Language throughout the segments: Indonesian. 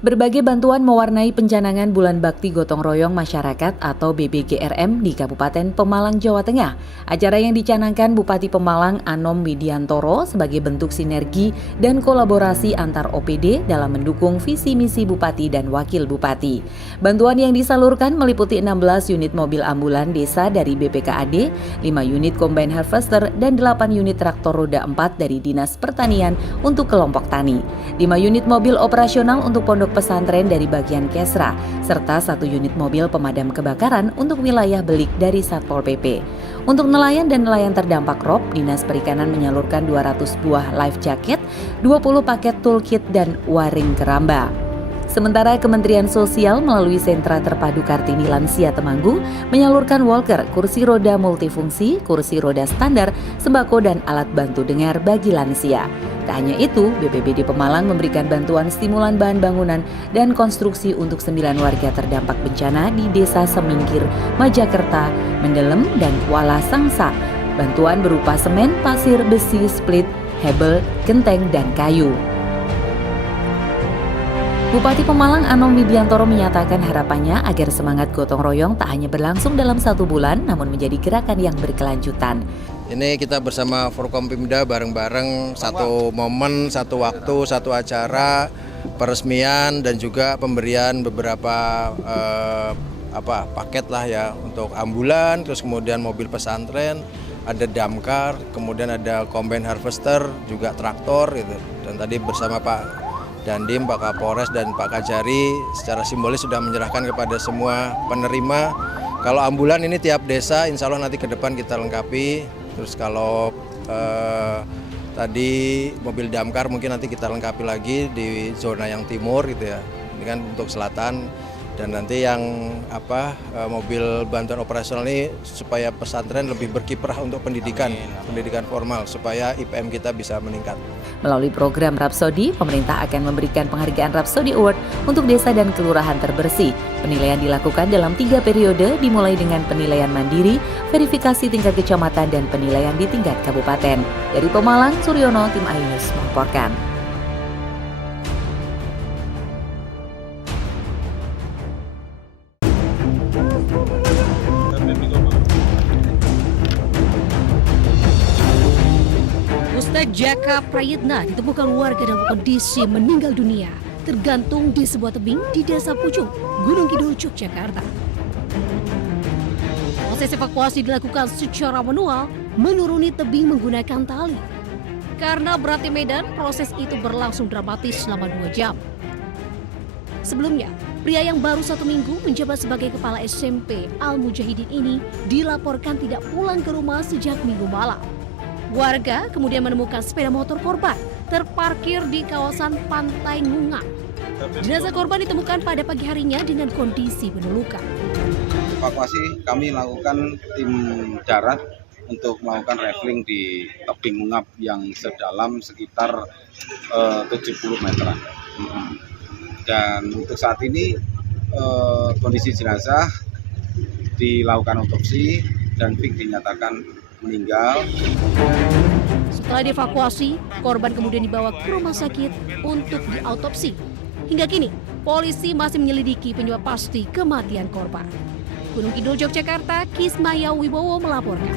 Berbagai bantuan mewarnai pencanangan Bulan Bakti Gotong Royong Masyarakat atau BBGRM di Kabupaten Pemalang, Jawa Tengah. Acara yang dicanangkan Bupati Pemalang Anom Widiantoro sebagai bentuk sinergi dan kolaborasi antar OPD dalam mendukung visi misi Bupati dan Wakil Bupati. Bantuan yang disalurkan meliputi 16 unit mobil ambulan desa dari BPKAD, 5 unit combine harvester, dan 8 unit traktor roda 4 dari Dinas Pertanian untuk kelompok tani, 5 unit mobil operasional untuk pondok pesantren dari bagian Kesra, serta 1 unit mobil pemadam kebakaran untuk wilayah Belik dari Satpol PP. Untuk nelayan dan nelayan terdampak rob, Dinas Perikanan menyalurkan 200 buah life jacket, 20 paket toolkit dan waring keramba. Sementara Kementerian Sosial melalui Sentra Terpadu Kartini Lansia Temanggung menyalurkan walker, kursi roda multifungsi, kursi roda standar, sembako dan alat bantu dengar bagi lansia. Tak hanya itu, BPBD Pemalang memberikan bantuan stimulan bahan bangunan dan konstruksi untuk 9 warga terdampak bencana di Desa Semingkir, Majakerta, Mendelem, dan Kuala Sangsa. Bantuan berupa semen, pasir, besi, split, hebel, genteng, dan kayu. Bupati Pemalang Anom Widiantoro menyatakan harapannya agar semangat gotong royong tak hanya berlangsung dalam 1 bulan, namun menjadi gerakan yang berkelanjutan. Ini kita bersama Forkompimda bareng-bareng, satu momen, satu waktu, satu acara, peresmian dan juga pemberian beberapa paket lah ya untuk ambulan, terus kemudian mobil pesantren, ada damkar, kemudian ada combine harvester, juga traktor gitu. Dan tadi bersama Pak Dandim, Pak Kapolres dan Pak Kajari secara simbolis sudah menyerahkan kepada semua penerima. Kalau ambulan ini tiap desa insya Allah nanti ke depan kita lengkapi. Terus kalau tadi mobil damkar mungkin nanti kita lengkapi lagi di zona yang timur gitu ya. Ini kan untuk selatan. Dan nanti yang mobil bantuan operasional ini supaya pesantren lebih berkiprah untuk pendidikan formal supaya IPM kita bisa meningkat. Melalui program Rhapsody, pemerintah akan memberikan penghargaan Rhapsody Award untuk desa dan kelurahan terbersih. Penilaian dilakukan dalam 3 periode, dimulai dengan penilaian mandiri, verifikasi tingkat kecamatan, dan penilaian di tingkat kabupaten. Dari Pemalang, Suryono, Tim Ainus melaporkan. Ustadz Jaka Prayitna ditemukan warga dalam kondisi meninggal dunia tergantung di sebuah tebing di Desa Pucung, Gunung Kidul, Yogyakarta. Proses evakuasi dilakukan secara manual menuruni tebing menggunakan tali. Karena beratnya medan, proses itu berlangsung dramatis selama 2 jam. Sebelumnya, pria yang baru 1 minggu menjabat sebagai kepala SMP Al-Mujahidin ini dilaporkan tidak pulang ke rumah sejak Minggu malam. Warga kemudian menemukan sepeda motor korban terparkir di kawasan Pantai Ngungang. Jenazah korban ditemukan pada pagi harinya dengan kondisi penelukan. Evakuasi kami lakukan tim darat untuk melakukan rafting di tebing Ngungap yang sedalam sekitar 70 meteran. Dan untuk saat ini kondisi jenazah dilakukan otopsi dan Vic dinyatakan meninggal. Setelah dievakuasi, korban kemudian dibawa ke rumah sakit untuk diautopsi. Hingga kini, polisi masih menyelidiki penyebab pasti kematian korban. Gunung Kidul, Yogyakarta, Kismaya Wibowo melaporkan.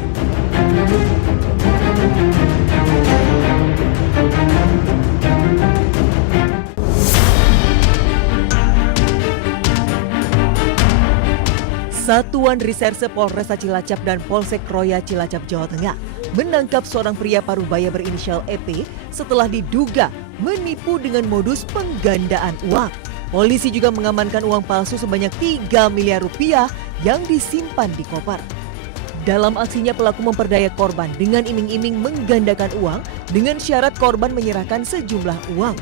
Satuan Reserse Polresta Cilacap dan Polsek Roya Cilacap, Jawa Tengah menangkap seorang pria parubaya berinisial EP setelah diduga menipu dengan modus penggandaan uang. Polisi juga mengamankan uang palsu sebanyak 3 miliar rupiah yang disimpan di koper. Dalam aksinya, pelaku memperdaya korban dengan iming-iming menggandakan uang dengan syarat korban menyerahkan sejumlah uang.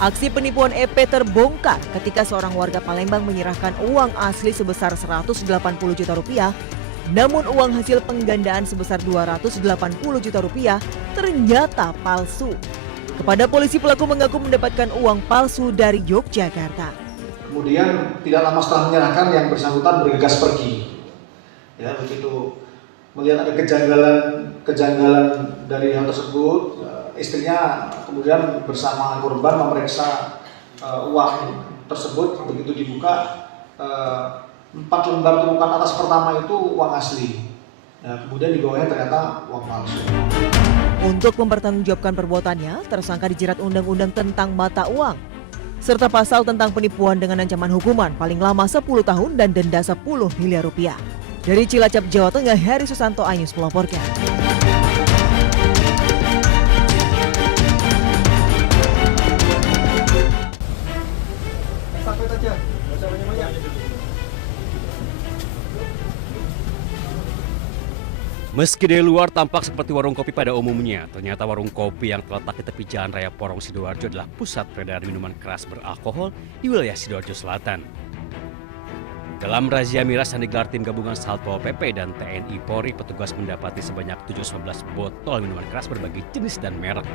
Aksi penipuan EP terbongkar ketika seorang warga Palembang menyerahkan uang asli sebesar 180 juta rupiah, namun uang hasil penggandaan sebesar 280 juta rupiah ternyata palsu. Kepada polisi, pelaku mengaku mendapatkan uang palsu dari Yogyakarta. Kemudian tidak lama setelah menyerahkan, yang bersangkutan bergegas pergi. Ya, begitu melihat ada kejanggalan dari hal tersebut, istrinya kemudian bersama korban memeriksa uang tersebut begitu dibuka 4 lembar tumpukan atas pertama itu uang asli. Nah, kemudian di bawahnya ternyata uang palsu. Untuk mempertanggungjawabkan perbuatannya, tersangka dijerat Undang-Undang tentang Mata Uang serta pasal tentang penipuan dengan ancaman hukuman paling lama 10 tahun dan denda 10 miliar rupiah. Dari Cilacap, Jawa Tengah, Heri Susanto, iNews melaporkan. Meski dari luar tampak seperti warung kopi pada umumnya, ternyata warung kopi yang terletak di tepi Jalan Raya Porong Sidoarjo adalah pusat peredaran minuman keras beralkohol di wilayah Sidoarjo Selatan. Dalam razia miras yang digelar tim gabungan Satpol PP dan TNI Polri, petugas mendapati sebanyak 719 botol minuman keras berbagai jenis dan merek.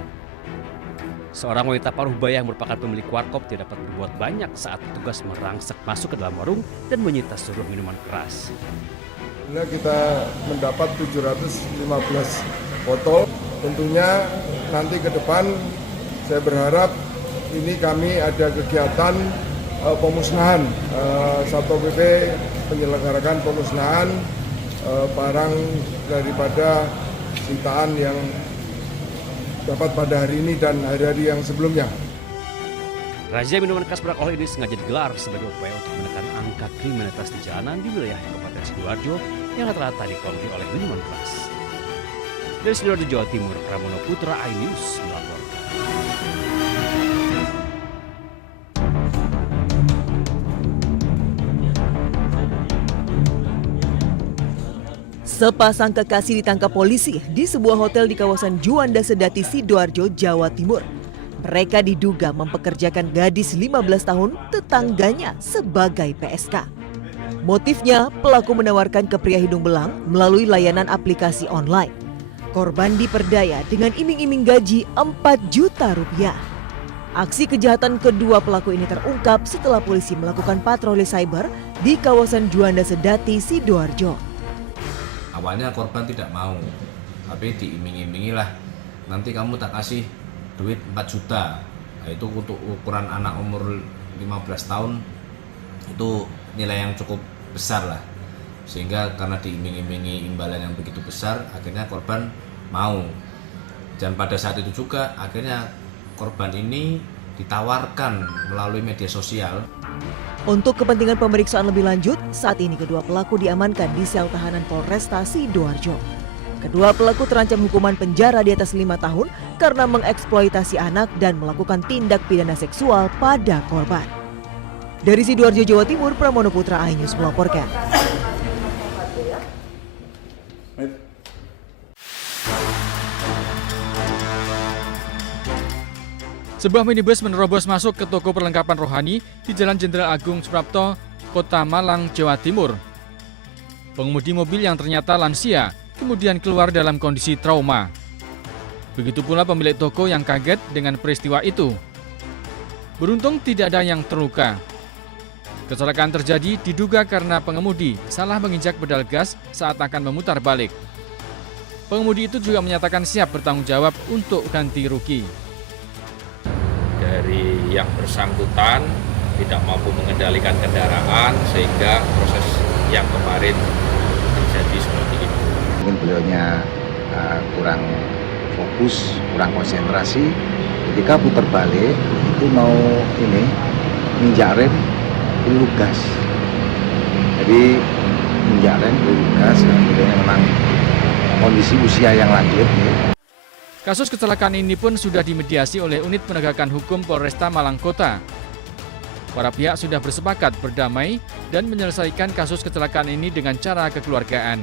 Seorang wanita paruh baya yang merupakan pemilik warkop tidak dapat berbuat banyak saat petugas merangsek masuk ke dalam warung dan menyita seluruh minuman keras. Kita mendapat 715 botol. Tentunya nanti ke depan saya berharap ini kami ada kegiatan pemusnahan. Satpol PP menyelenggarakan pemusnahan barang daripada sitaan yang dapat pada hari ini dan hari-hari yang sebelumnya. Razia minuman keras beralkohol ini sengaja digelar sebagai upaya untuk menekan angka kriminalitas di jalanan di wilayah Kabupaten Sidoarjo yang rata-rata dipengaruhi oleh minuman keras. Dari Sidoarjo, Jawa Timur, Pramono Putra, iNews melaporkan. Sepasang kekasih ditangkap polisi di sebuah hotel di kawasan Juanda Sedati, Sidoarjo, Jawa Timur. Mereka diduga mempekerjakan gadis 15 tahun tetangganya sebagai PSK. Motifnya, pelaku menawarkan ke pria hidung belang melalui layanan aplikasi online. Korban diperdaya dengan iming-iming gaji 4 juta rupiah. Aksi kejahatan kedua pelaku ini terungkap setelah polisi melakukan patroli cyber di kawasan Juanda Sedati, Sidoarjo. Awalnya korban tidak mau, tapi diiming-imingi lah, nanti kamu tak kasih duit 4 juta. Nah, itu untuk ukuran anak umur 15 tahun itu nilai yang cukup besar lah, sehingga karena diiming-imingi imbalan yang begitu besar, akhirnya korban mau. Dan pada saat itu juga akhirnya korban ini ditawarkan melalui media sosial. Untuk kepentingan pemeriksaan lebih lanjut, saat ini kedua pelaku diamankan di sel tahanan Polresta Sidoarjo. Kedua pelaku terancam hukuman penjara di atas 5 tahun karena mengeksploitasi anak dan melakukan tindak pidana seksual pada korban. Dari Sidoarjo, Jawa Timur, Pramono Putra, iNews melaporkan. Sebuah minibus menerobos masuk ke toko perlengkapan rohani di Jalan Jenderal Agung Suprapto, Kota Malang, Jawa Timur. Pengemudi mobil yang ternyata lansia kemudian keluar dalam kondisi trauma. Begitu pula pemilik toko yang kaget dengan peristiwa itu. Beruntung tidak ada yang terluka. Kecelakaan terjadi diduga karena pengemudi salah menginjak pedal gas saat akan memutar balik. Pengemudi itu juga menyatakan siap bertanggung jawab untuk ganti rugi. Dari yang bersangkutan tidak mampu mengendalikan kendaraan sehingga proses yang kemarin terjadi seperti itu. Mungkin beliaunya kurang fokus, kurang konsentrasi. Ketika putar balik itu mau injak rem, peluru gas. Jadi injak rem, peluru gas, kemudian memang kondisi usia yang lanjut. Kasus kecelakaan ini pun sudah dimediasi oleh Unit Penegakan Hukum Polresta Malang Kota. Para pihak sudah bersepakat berdamai dan menyelesaikan kasus kecelakaan ini dengan cara kekeluargaan.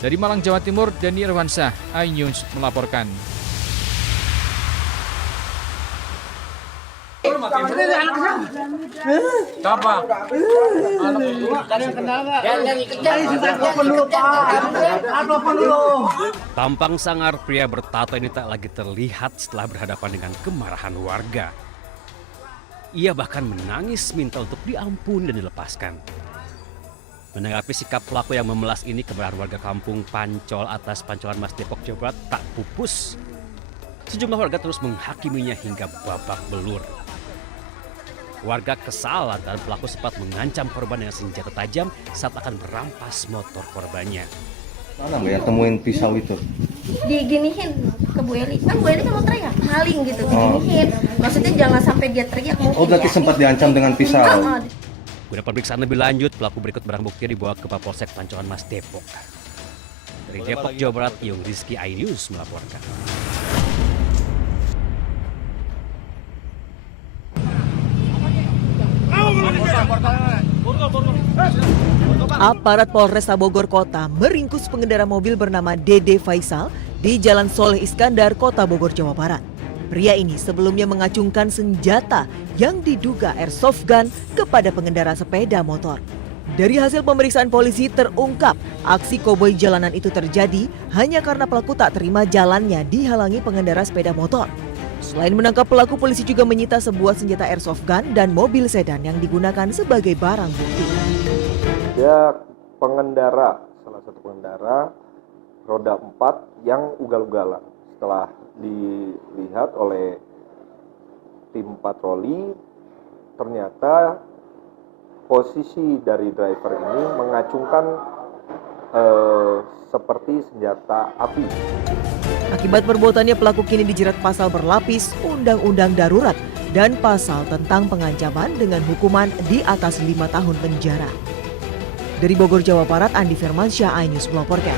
Dari Malang, Jawa Timur, Denny Irwansyah, iNews melaporkan. Tampang sangar pria bertato ini tak lagi terlihat setelah berhadapan dengan kemarahan warga. Ia bahkan menangis minta untuk diampuni dan dilepaskan. Menanggapi sikap pelaku yang memelas ini, kemarahan warga kampung Pancol atas Pancolan Mas Depok, Jawa Barat tak pupus. Sejumlah warga terus menghakiminya hingga babak belur. Warga kesal lantaran pelaku sempat mengancam korban dengan senjata tajam saat akan merampas motor korbannya. Mana nggak ya temuin pisau itu? Diginihin ke Bu Eli, kan Bu Eli kan mau teriak maling gitu, diginihin. Maksudnya jangan sampai dia teriak mungkin. Oh berarti sempat diancam dengan pisau. Guna pemeriksaan lebih lanjut, pelaku berikut barang bukti dibawa ke Mapolsek Pancoran Mas Depok. Dari Depok, Jawa Barat, Yung Rizky, iNews melaporkan. Aparat Polresta Bogor Kota meringkus pengendara mobil bernama Dede Faisal di Jalan Soleh Iskandar, Kota Bogor, Jawa Barat. Pria ini sebelumnya mengacungkan senjata yang diduga airsoft gun kepada pengendara sepeda motor. Dari hasil pemeriksaan polisi terungkap aksi koboi jalanan itu terjadi hanya karena pelaku tak terima jalannya dihalangi pengendara sepeda motor. Selain menangkap pelaku, polisi juga menyita sebuah senjata airsoft gun dan mobil sedan yang digunakan sebagai barang bukti. Dia pengendara, salah satu pengendara roda 4 yang ugal-ugalan. Setelah dilihat oleh tim patroli, ternyata posisi dari driver ini mengacungkan seperti senjata api. Akibat perbuatannya, pelaku kini dijerat pasal berlapis, undang-undang darurat, dan pasal tentang pengancaman dengan hukuman di atas 5 tahun penjara. Dari Bogor, Jawa Barat, Andi Firmansyah, iNews melaporkan.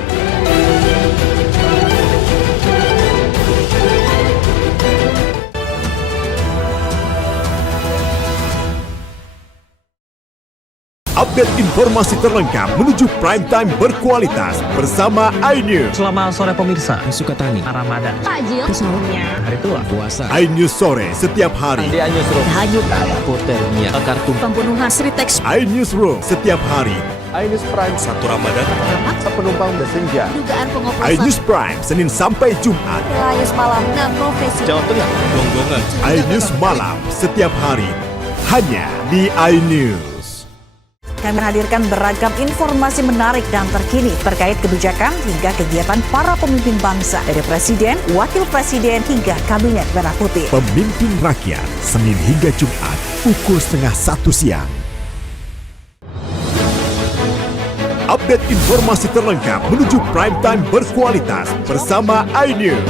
Update informasi terlengkap menuju prime time berkualitas bersama iNews. Selamat sore pemirsa, Sukatani, Ramadan, Takjil, sahurnya, hari tua, puasa. iNews sore setiap hari. Di iNews Room, hanyut, hipotermia, kartu, pembunuhan, Sritex, iNews Room setiap hari. iNews Prime 1 Ramadan, penumpang bersenja. dugaan pengoplosan, iNews Prime Senin sampai Jumat. iNews malam 6 profesi, Jawa Tengah, Gonggongan. iNews malam setiap hari hanya di iNews. Kami menghadirkan beragam informasi menarik dan terkini terkait kebijakan hingga kegiatan para pemimpin bangsa dari Presiden, Wakil Presiden hingga Kabinet Merah Putih. Pemimpin Rakyat, Senin hingga Jumat, pukul 12:30 siang. Update informasi terlengkap menuju prime time berkualitas bersama iNews.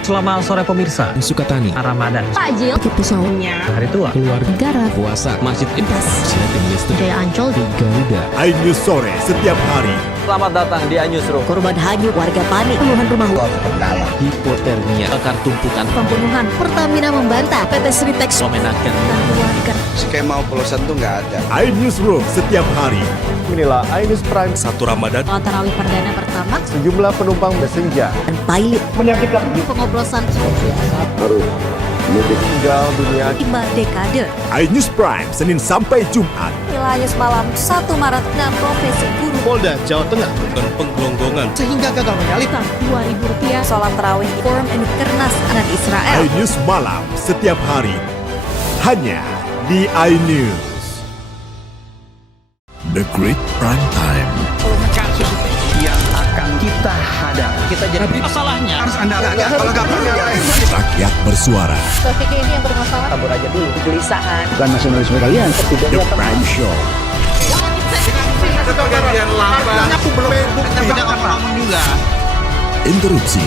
Selamat sore pemirsa, Sukatani, Ramadan, takjil, sahurnya, hari tua, keluarga, negara, puasa, Masjid Ibas, Silatin Listrik, Jaya Ancol, Garuda. iNews sore setiap hari. Selamat datang di iNews Room. korban hanyut, warga panik, puluhan rumah Hipotermia, akar tumpukan, pembunuhan, Pertamina membantah, PT Sritex, memenangkan keluarga. Skema oplosan tuh nggak ada. iNews Room setiap hari. Inilah iNews Prime 1 Ramadan, Sholat tarawih perdana pertama, sejumlah penumpang bersenja. dan pilot, Menyakitkan pengoplosan, harus meninggal dunia. 5 dekade. iNews Prime Senin sampai Jumat. iNews malam 1 Maret 6 profesi guru. Polda Jawa Tengah, Penggelonggongan, Sehingga gagal menyalip. Rp2.000 sholat tarawih forum ini Kernas anak Israel. iNews malam setiap hari hanya di iNews. The Great Prime Time. yang akan kita hadapi. Kita jadi masalahnya harus Anda kalau nggak Rakyat bersuara. Topik ini yang bermasalah. kabur aja dulu. Kegelisahan. Bukan nasionalisme kalian. The Prime Show. Kebagian lambat. Aku belum bukti. Ngomong juga. Interupsi.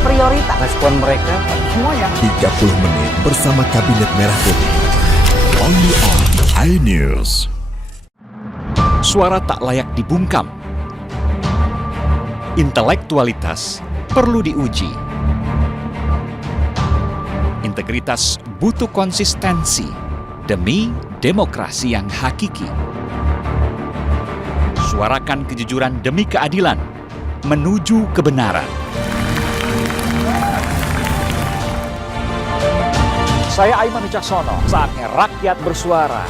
Prioritas. Respon mereka semuanya 30 menit bersama Kabinet Merah Putih. Only on iNews. Suara tak layak dibungkam. Intelektualitas perlu diuji. Integritas butuh konsistensi demi demokrasi yang hakiki. Suarakan kejujuran demi keadilan menuju kebenaran. Saya Aiman Wicaksono, saatnya rakyat bersuara.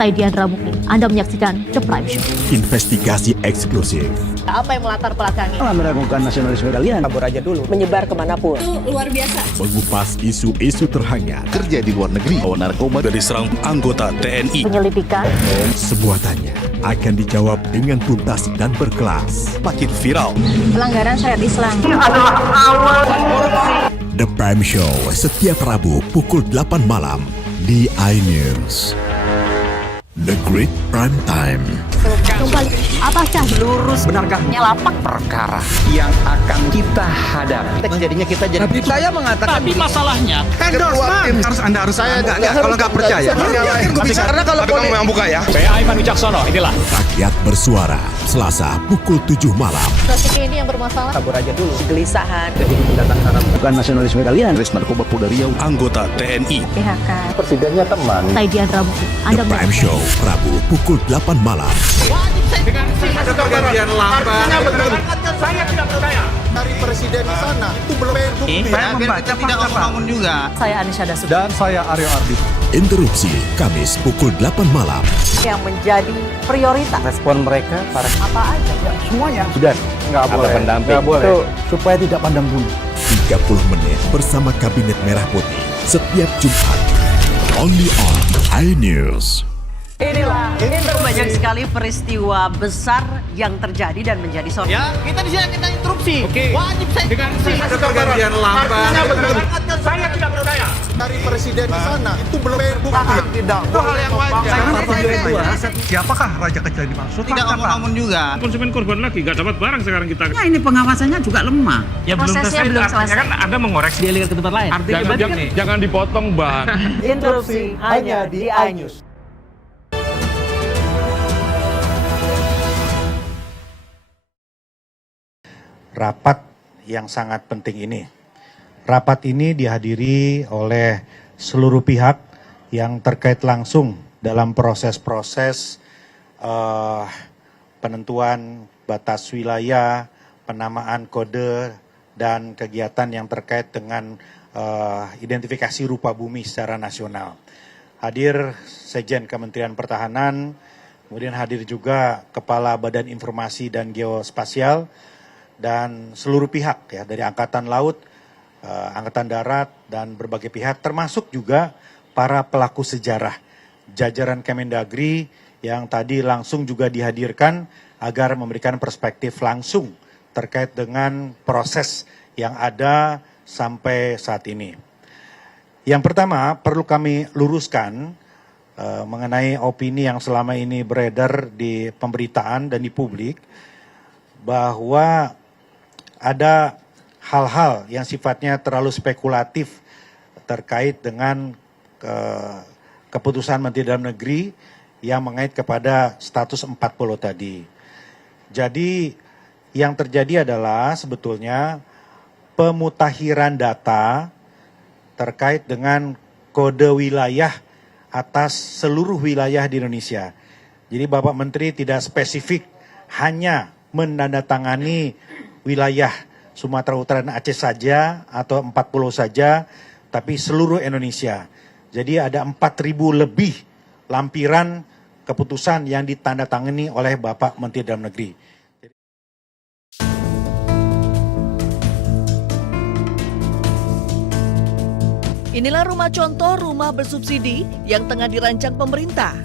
Saya Diandra Mukti. Anda menyaksikan The Prime Show. Investigasi eksklusif. Apa yang melatar belakangi? meragukan nasionalisme kalian. Kabur aja dulu. Menyebar kemanapun. Itu luar biasa. Mengupas isu-isu terhangat. Kerja di luar negeri, bawa narkoba dari serang anggota TNI. Penyelidikan. Semua tanya akan dijawab dengan tuntas dan berkelas. Makin viral. Pelanggaran syariat Islam. Ini adalah awal korupsi. The Prime Show setiap Rabu pukul 8 malam di iNews. The Great Prime Time. Apakah lurus benarkah lapak perkara yang akan kita hadapi? Jadinya kita jadi. Tapi saya mengatakan. Tapi masalahnya endorsement harus saya nggak kalau nggak percaya. Karena kalau kamu yang buka ya. Saya Aiman Wicaksono, inilah. Rakyat bersuara, Selasa pukul 7 malam. Kasusnya ini yang bermasalah. Kabur aja dulu. Kegelisahan. Jadi pendatang Arab. Bukan nasionalisme kalian. Res Narkoba Polda Riau, anggota TNI. PHK. Presidennya teman. Saidian Rabu. The Prime Show, Rabu pukul 8 malam. Ada pergantian lambat. Saya tidak percaya. Dari presiden di sana itu belum bukti. Saya membaca tidak ngomong juga. Saya Anisha Dasud. Dan saya Aryo Ardi. Interupsi Kamis pukul 8 malam. Yang menjadi prioritas. Respon mereka para Apa aja? Semuanya sudah nggak boleh. Nggak boleh. Itu supaya tidak pandang bulu. 30 menit bersama Kabinet Merah Putih setiap Jumat. Only on iNews. Inilah banyak sekali peristiwa besar yang terjadi dan menjadi sorotan. ya kita di sini kita interupsi. Wajib saya dengan ada pergantian lambat. Saya tidak percaya. Dari presiden di sana itu belum bukti. Tidak. Itu hal yang wajar. Siapakah raja kecil dimaksud? Tidak ngomong juga. Konsumen korban lagi, nggak dapat barang sekarang kita. Nah, ini pengawasannya juga lemah. Ya Prosesnya belum selesai. Kan Anda mengoreksi Dia lihat ke tempat lain. jangan dipotong, Bang. Interupsi hanya di iNews. Rapat yang sangat penting ini. Rapat ini dihadiri oleh seluruh pihak yang terkait langsung dalam proses-proses penentuan batas wilayah, penamaan kode, dan kegiatan yang terkait dengan identifikasi rupa bumi secara nasional. Hadir Sekjen Kementerian Pertahanan, kemudian hadir juga Kepala Badan Informasi dan Geospasial, dan seluruh pihak ya dari Angkatan Laut, Angkatan Darat, dan berbagai pihak, termasuk juga para pelaku sejarah, jajaran Kemendagri yang tadi langsung juga dihadirkan agar memberikan perspektif langsung terkait dengan proses yang ada sampai saat ini. Yang pertama perlu kami luruskan mengenai opini yang selama ini beredar di pemberitaan dan di publik, bahwa ada hal-hal yang sifatnya terlalu spekulatif terkait dengan keputusan Menteri Dalam Negeri yang mengait kepada status 40 tadi. Jadi yang terjadi adalah sebetulnya pemutakhiran data terkait dengan kode wilayah atas seluruh wilayah di Indonesia. Jadi Bapak Menteri tidak spesifik hanya menandatangani wilayah Sumatera Utara dan Aceh saja atau 40 saja, tapi seluruh Indonesia. Jadi ada 4.000 lebih lampiran keputusan yang ditandatangani oleh Bapak Menteri Dalam Negeri. Inilah rumah contoh rumah bersubsidi yang tengah dirancang pemerintah.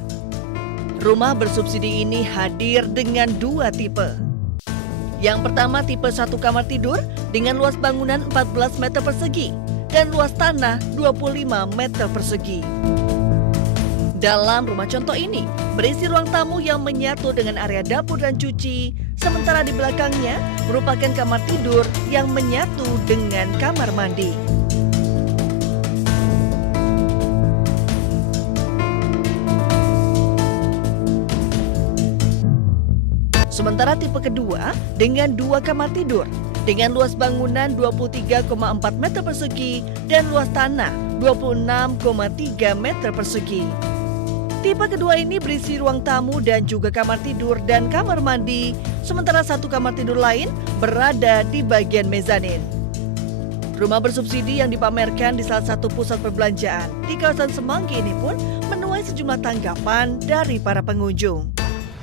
Rumah bersubsidi ini hadir dengan 2 tipe. Yang pertama tipe 1 kamar tidur dengan luas bangunan 14 meter persegi dan luas tanah 25 meter persegi. Dalam rumah contoh ini berisi ruang tamu yang menyatu dengan area dapur dan cuci, sementara di belakangnya merupakan kamar tidur yang menyatu dengan kamar mandi. Sementara tipe kedua dengan 2 kamar tidur dengan luas bangunan 23,4 meter persegi dan luas tanah 26,3 meter persegi. Tipe kedua ini berisi ruang tamu dan juga kamar tidur dan kamar mandi, sementara 1 kamar tidur lain berada di bagian mezanin. Rumah bersubsidi yang dipamerkan di salah satu pusat perbelanjaan di kawasan Semanggi ini pun menuai sejumlah tanggapan dari para pengunjung.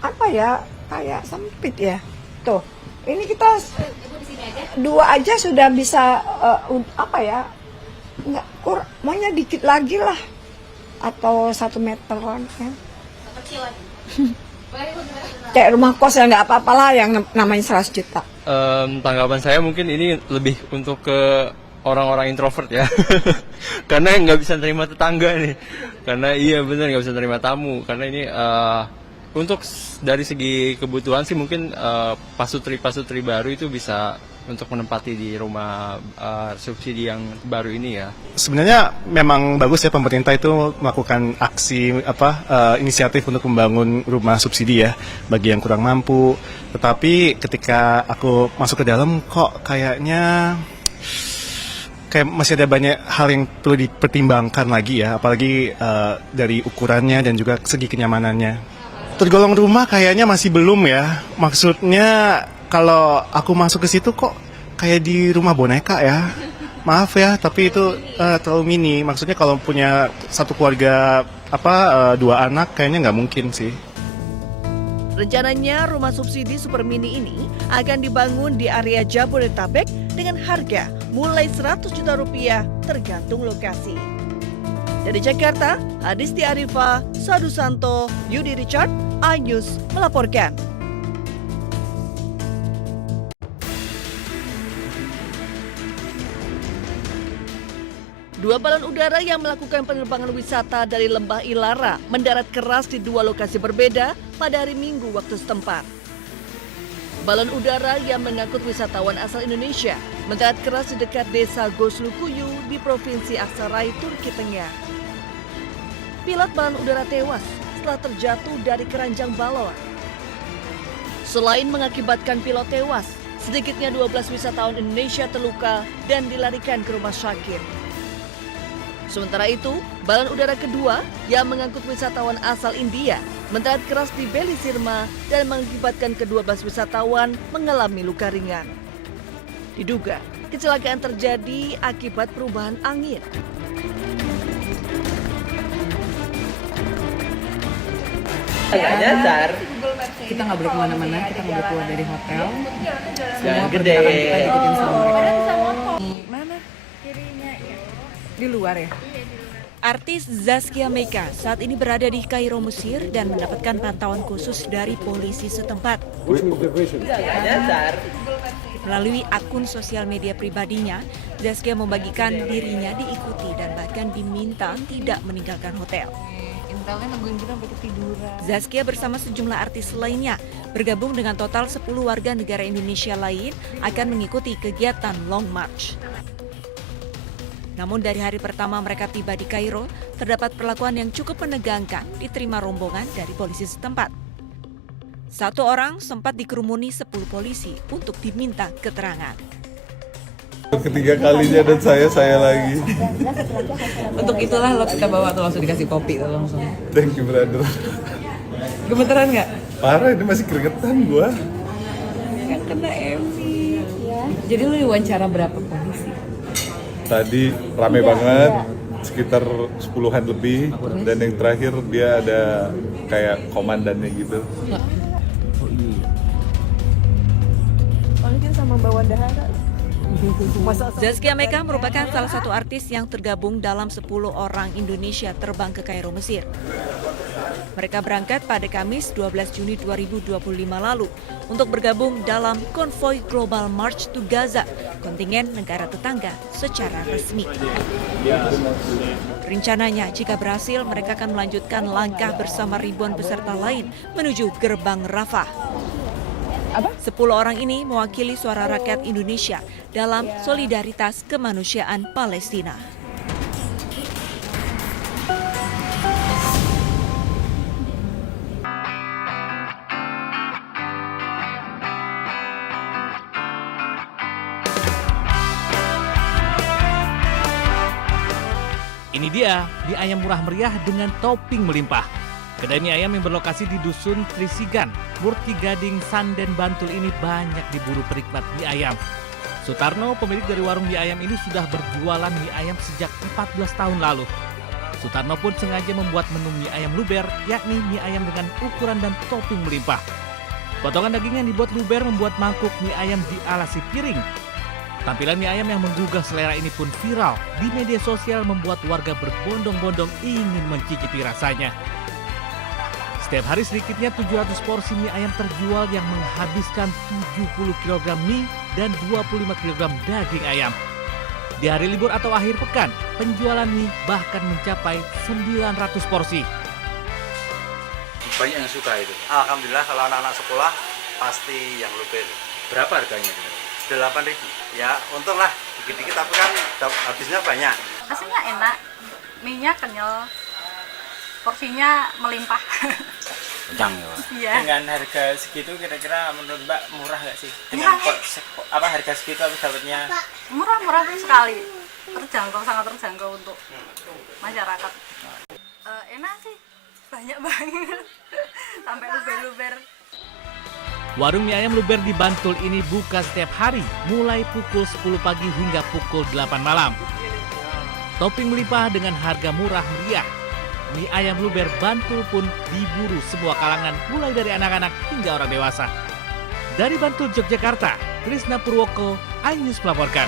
Apa ya, kayak sempit ya. Tuh, ini kita 2 aja sudah bisa apa ya? Enggak maunya dikit lagi lah. Atau 1 meteran kan. Kecil lagi. Kayak rumah kos ya nggak apa-apa lah yang namanya 100 juta. Tanggapan saya mungkin ini lebih untuk ke orang-orang introvert ya. Karena nggak bisa terima tetangga nih. Karena iya bener nggak bisa terima tamu. Karena ini untuk dari segi kebutuhan sih mungkin pasutri baru itu bisa untuk menempati di rumah subsidi yang baru ini ya. Sebenarnya memang bagus ya pemerintah itu melakukan aksi inisiatif untuk membangun rumah subsidi ya bagi yang kurang mampu. Tetapi ketika aku masuk ke dalam kok kayaknya masih ada banyak hal yang perlu dipertimbangkan lagi ya, apalagi dari ukurannya dan juga segi kenyamanannya. Tergolong rumah kayaknya masih belum ya. Maksudnya kalau aku masuk ke situ kok kayak di rumah boneka ya. Maaf ya, tapi itu terlalu mini. Maksudnya kalau punya satu keluarga 2 anak kayaknya nggak mungkin sih. Rencananya rumah subsidi super mini ini akan dibangun di area Jabodetabek dengan harga mulai 100 juta rupiah tergantung lokasi. Dari Jakarta, Adisti Arifa, Sadu Santo, Yudi Richard, iNews melaporkan. Dua balon udara yang melakukan penerbangan wisata dari Lembah Ilara mendarat keras di 2 lokasi berbeda pada hari Minggu waktu setempat. Balon udara yang mengangkut wisatawan asal Indonesia mendarat keras di dekat desa Goslukuyu di Provinsi Aksaray, Turki Tengah. Pilot balon udara tewas setelah terjatuh dari keranjang balon. Selain mengakibatkan pilot tewas, sedikitnya 12 wisatawan Indonesia terluka dan dilarikan ke rumah sakit. Sementara itu, balon udara kedua yang mengangkut wisatawan asal India mendarat keras di Beli Sirma dan mengakibatkan ke-12 wisatawan mengalami luka ringan. Diduga, kecelakaan terjadi akibat perubahan angin. Agak nyasar. Kita nggak boleh kemana-mana, kita nggak boleh keluar dari hotel. Jangan gede. Kita ikutin sama mereka. Mana? Kirinya ya. Di luar ya? Artis Zaskia Meka saat ini berada di Kairo, Mesir dan mendapatkan pantauan khusus dari polisi setempat. Melalui akun sosial media pribadinya, Zaskia membagikan dirinya diikuti dan bahkan diminta tidak meninggalkan hotel. Intelnya nungguin kita sampai ketiduran. Zaskia bersama sejumlah artis lainnya bergabung dengan total 10 warga negara Indonesia lain akan mengikuti kegiatan Long March. Namun dari hari pertama mereka tiba di Kairo, terdapat perlakuan yang cukup menegangkan diterima rombongan dari polisi setempat. 1 orang sempat dikerumuni 10 polisi untuk diminta keterangan. Ketiga kalinya dan saya lagi. Untuk itulah lo kita bawa tuh langsung dikasih kopi tuh langsung. Thank you brother. Gemeteran nggak? Parah, ini masih keringetan gua. Kan kena Emi. Jadi lo diwawancara berapa polisi? Tadi rame banget, sekitar 10-an lebih, dan yang terakhir dia ada kayak komandannya gitu. Paling sama bawa dahara. Zaskia Meka merupakan salah satu artis yang tergabung dalam 10 orang Indonesia terbang ke Kairo, Mesir. Mereka berangkat pada Kamis 12 Juni 2025 lalu untuk bergabung dalam konvoi Global March to Gaza, kontingen negara tetangga secara resmi. Rencananya, jika berhasil, mereka akan melanjutkan langkah bersama ribuan peserta lain menuju gerbang Rafah. 10 orang ini mewakili suara rakyat Indonesia dalam solidaritas kemanusiaan Palestina. Ini dia mie ayam murah meriah dengan topping melimpah. Kedai mie ayam yang berlokasi di Dusun Trisigan, Murti Gading, Sanden, Bantul ini banyak diburu penikmat mie ayam. Sutarno, pemilik dari warung mie ayam ini sudah berjualan mie ayam sejak 14 tahun lalu. Sutarno pun sengaja membuat menu mie ayam luber, yakni mie ayam dengan ukuran dan topping melimpah. Potongan daging yang dibuat luber membuat mangkuk mie ayam dialasi piring. Tampilan mie ayam yang menggugah selera ini pun viral di media sosial membuat warga berbondong-bondong ingin mencicipi rasanya. Setiap hari sedikitnya 700 porsi mie ayam terjual yang menghabiskan 70 kg mie dan 25 kg daging ayam. Di hari libur atau akhir pekan, penjualan mie bahkan mencapai 900 porsi. Banyak yang suka itu. Alhamdulillah kalau anak-anak sekolah pasti yang luber. Berapa harganya? 8.000. Ya untung lah, dikit-dikit tapi kan habisnya banyak. Hasilnya enak, mie-nya kenyal, porsinya melimpah. Kencang ya. Iya. Dengan harga segitu kira-kira menurut Mbak murah nggak sih? Murah. Apa harga segitu habis dapatnya? Murah sekali, terjangkau, sangat terjangkau untuk masyarakat. Enak sih, banyak banget, sampai luber-luber. Warung mie ayam Luber di Bantul ini buka setiap hari, mulai pukul 10 pagi hingga pukul 8 malam. Topping melimpah dengan harga murah meriah. Mie ayam Luber Bantul pun diburu semua kalangan, mulai dari anak-anak hingga orang dewasa. Dari Bantul, Yogyakarta, Krisna Purwoko, iNews melaporkan.